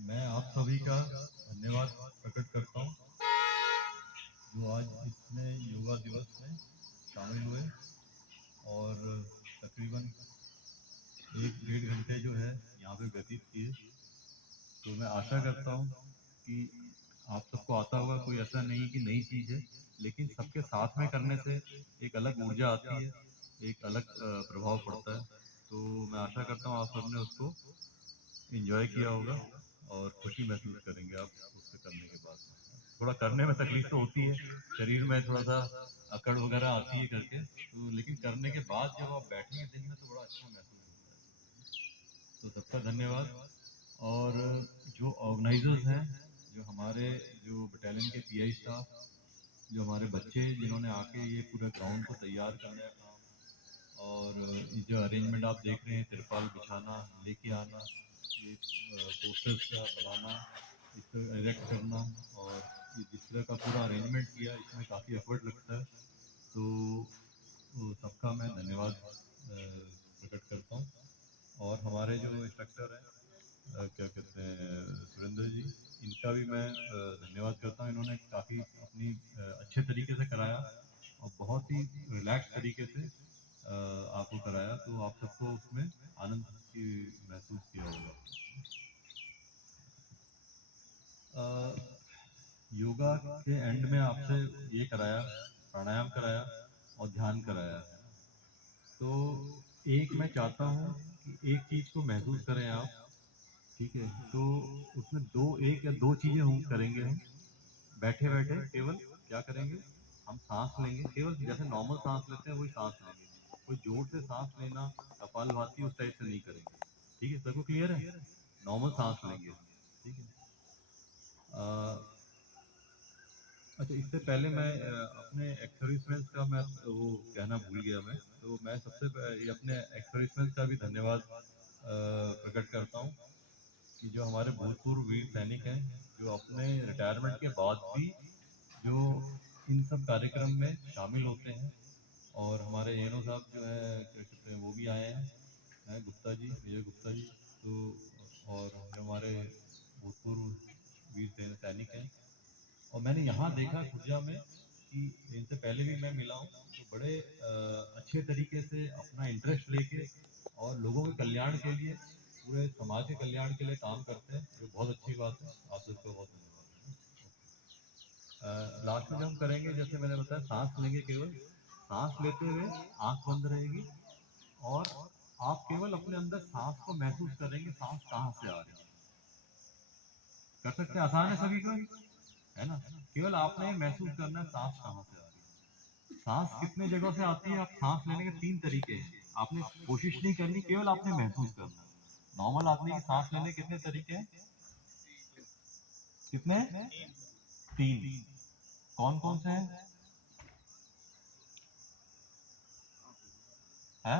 मैं आप सभी का धन्यवाद प्रकट करता हूँ जो आज इसमें योगा दिवस में शामिल हुए और तकरीबन 1-1.5 घंटे जो है यहाँ पे व्यतीत किए। तो मैं आशा करता हूँ कि आप सबको आता होगा, कोई ऐसा नहीं कि नई चीज़ है, लेकिन सबके साथ में करने से एक अलग ऊर्जा आती है, एक अलग प्रभाव पड़ता है। तो मैं आशा करता हूँ आप सबने उसको एंजॉय किया होगा और खुशी महसूस करेंगे आप उससे करने के बाद। थोड़ा करने में तकलीफ तो होती है, शरीर में थोड़ा सा अकड़ वगैरह आती है करके, तो लेकिन करने के बाद जब आप बैठेंगे दिन में तो बड़ा अच्छा महसूस होता है। तो सबका धन्यवाद। और जो ऑर्गेनाइजर्स हैं, जो हमारे जो बटालियन के पीआई स्टाफ, जो हमारे बच्चे जिन्होंने आके ये पूरे ग्राउंड को तैयार करने का काम, और ये जो अरेंजमेंट आप देख रहे हैं, तिरपाल बिछाना, लेके आना, ये पोस्टर्स का बनाना, इसको एरेक्ट करना, और ये जिस तरह का पूरा अरेंजमेंट किया, इसमें काफ़ी एफर्ट लगता है। तो सबका मैं धन्यवाद प्रकट करता हूँ। और हमारे जो इंस्ट्रक्टर हैं, क्या कहते हैं, सुरेंद्र जी, इनका भी मैं धन्यवाद करता हूँ। इन्होंने काफ़ी अपनी अच्छे तरीके से कराया और बहुत ही रिलैक्स तरीके से आपको कराया, तो आप सबको उसमें आनंद की महसूस किया होगा। योगा के एंड में आपसे ये कराया, प्राणायाम कराया और ध्यान कराया। तो एक मैं चाहता हूँ कि एक चीज़ को महसूस करें आप, ठीक है? तो उसमें एक या दो चीज़ें हम करेंगे। हम बैठे बैठे केवल क्या करेंगे, हम सांस लेंगे, केवल जैसे नॉर्मल सांस लेते हैं वही सांस लेंगे। कोई जोर से सांस लेना, कपालभाति उस टाइप से नहीं करेंगे। ठीक है, सबको क्लियर है? नॉर्मल सांस लेंगे, ठीक है? अच्छा, इससे पहले मैं अपने एक्स का मैं वो कहना भूल गया मैं। तो मैं ये अपने एक्स का भी धन्यवाद प्रकट करता हूँ कि जो हमारे भूतपूर्व वीर सैनिक हैं, जो अपने रिटायरमेंट के बाद भी जो इन सब कार्यक्रम में शामिल होते हैं। और हमारे एनो साहब जो है, क्या कहते हैं, वो भी आए हैं, गुप्ता जी, विजय गुप्ता जी। तो और जो हमारे भूतपूर्व वीर सैनिक हैं, और मैंने यहाँ देखा खुर्जा में कि इनसे पहले भी मैं मिला हूँ, तो बड़े अच्छे तरीके से अपना इंटरेस्ट लेके और लोगों के कल्याण के लिए, पूरे समाज के कल्याण के लिए काम करते हैं, जो बहुत अच्छी बात है। आप सबको बहुत धन्यवाद। लास्ट में जब हम करेंगे, जैसे मैंने बताया, सांस लेंगे, केवल सांस लेते हुए आंख बंद रहेगी और आप केवल अपने अंदर सांस को महसूस करेंगे, सांस कहाँ से आ रही है। कर सकते हैं? आसान है सभी को, है ना? केवल आपने ये महसूस करना है सांस कहाँ से आ रही है। सांस कितने जगहों से आती है, आप सांस लेने के 3 तरीके हैं। आपने कोशिश नहीं करनी, केवल आपने महसूस करना है। नॉर्मल आदमी की सांस लेने के कितने तरीके हैं? कितने? 3। कौन कौन से हैं? है?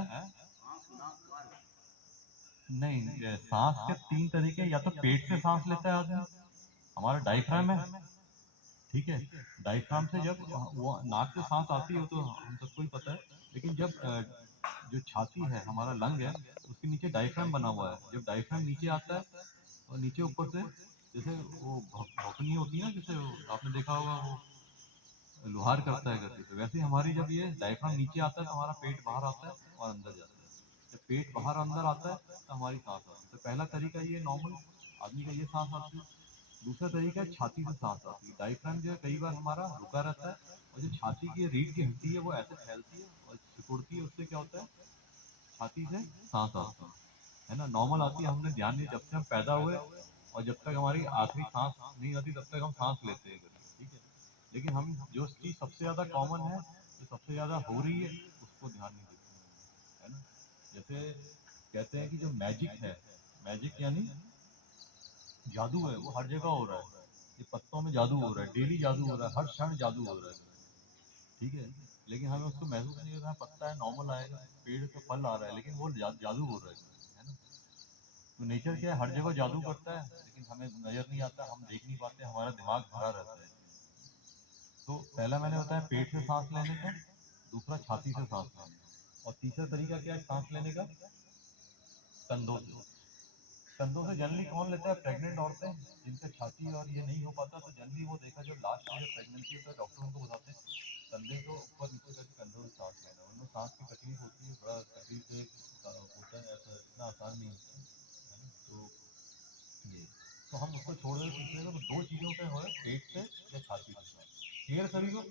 नहीं, सांस के 3 तरीके, या तो पेट से सांस लेता है आदमी, हमारा डायफ्राम है, ठीक है? डायफ्राम से जब वो नाक से सांस आती है, वो तो हम सबको ही पता है। लेकिन जब जो छाती है, हमारा लंग है, उसके नीचे डायफ्राम बना हुआ है। जब डायफ्राम नीचे आता है और नीचे ऊपर से, जैसे वो भौकनी होती है ना, जैसे आपने देखा होगा वो लुहार करता है करके, तो वैसे हमारी जब ये डायफ्राम नीचे आता है तो हमारा पेट बाहर आता है और अंदर जाता है। जब पेट बाहर अंदर आता है तो हमारी सांस आती है। तो पहला तरीका ये नॉर्मल आदमी का, ये सांस आती है। दूसरा तरीका है छाती से सांस आती है। डायफ्राम जो है कई बार हमारा रुका रहता है, और जो छाती की रीढ़ की हड्डी है वो ऐसे फैलती है और सिकुड़ती है, उससे क्या होता है, छाती से सांस आती है ना? नॉर्मल आती है, हमने ध्यान नहीं, जब से हम पैदा हुए और जब तक हमारी आखिरी सांस नहीं आती तब तक हम सांस लेते हैं करके, ठीक है? लेकिन हम जो चीज़ सबसे ज़्यादा कॉमन है, जो सबसे ज़्यादा हो रही है, उसको ध्यान नहीं देते हैं, है ना? जैसे कहते हैं कि जो मैजिक है, मैजिक यानी जादू है, वो हर जगह हो रहा है। ये पत्तों में जादू हो रहा है, डेली जादू हो रहा है, हर क्षण जादू हो रहा है, ठीक है? लेकिन हमें उसको महसूस नहीं होता है। पत्ता है, नॉर्मल आएगा, पेड़ पे फल आ रहा है, लेकिन वो जादू हो रहा है ना? तो नेचर क्या है, हर जगह जादू करता है, लेकिन हमें नजर नहीं आता, हम देख नहीं पाते, हमारा दिमाग भरा रहता है। तो पहला मैंने बताया पेट से सांस लेने का, दूसरा छाती से सांस लेने का, और तीसरा तरीका क्या है सांस लेने का? कंधों से। कंधों से जनरली कौन लेता है? प्रेग्नेंट औरतें, जिनका छाती और ये नहीं हो पाता, तो जनरली वो देखा जो लास्ट स्टेज ऑफ प्रेगनेंसी होता है, डॉक्टर उनको बताते हैं कंधे को ऊपर नीचे करके कंधों से सांस लेना। उनमें सांस की तकलीफ होती है, बड़ा तकलीफ से होता है, ऐसा इतना आसान नहीं होता है ना। तो ये, तो हम उसको छोड़ दें तीसरे को, तो दो चीज़ों पे हो, पेट से या छाती से। क्लियर सभी को?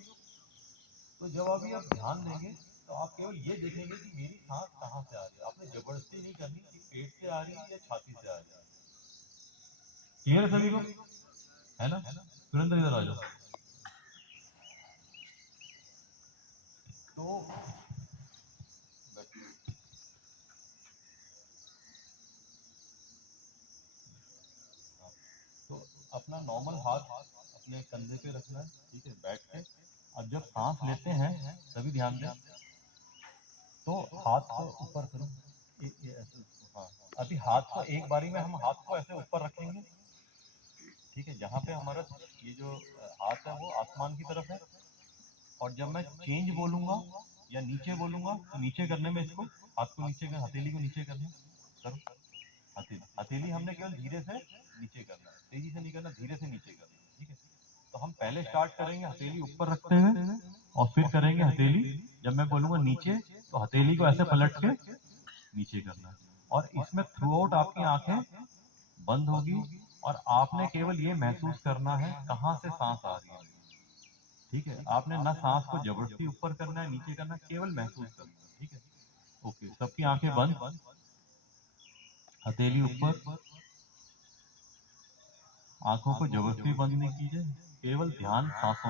तो जब अभी आप ध्यान देंगे तो आप केवल ये देखेंगे कि मेरी सांस कहाँ से आ रही है। आपने जबरदस्ती नहीं करनी कि पेट से आ रही है या छाती से आ रही है। क्लियर है सभी को? है ना? सुरेंद्र इधर आ जाओ। तो तो अपना नॉर्मल हाथ अपने कंधे पे रखना है, ठीक है, बैठ के। अब जब सांस लेते हैं सभी ध्यान दें, तो हाथ को ऊपर करो, ये ऐसे। हाँ, अभी हाथ को एक बारी में हम हाथ को ऐसे ऊपर रखेंगे, ठीक है, जहाँ पे हमारा ये जो हाथ है वो आसमान की तरफ है। और जब मैं चेंज बोलूंगा या नीचे बोलूंगा, तो नीचे करने में इसको हाथ को नीचे कर, हथेली को नीचे करना। करो, हथेली हथेली हमने केवल धीरे से नीचे करना है, तेजी से नहीं करना, धीरे से नीचे करना, ठीक है। तो हम पहले स्टार्ट करेंगे हथेली ऊपर रखते हुए, और फिर करेंगे हथेली, जब मैं बोलूंगा नीचे, तो हथेली को ऐसे पलट के नीचे करना है। और इसमें थ्रू आउट आपकी आंखें बंद होगी, और आपने केवल ये महसूस करना है कहाँ से सांस आ रही है। ठीक है, आपने ना सांस को जबरदस्ती ऊपर करना है नीचे करना है, केवल महसूस करना है, ठीक है। ओके, सबकी आंखें बंद, हथेली ऊपर, आंखों को जबरदस्ती बंद नहीं कीजिए, केवल ध्यान सांसों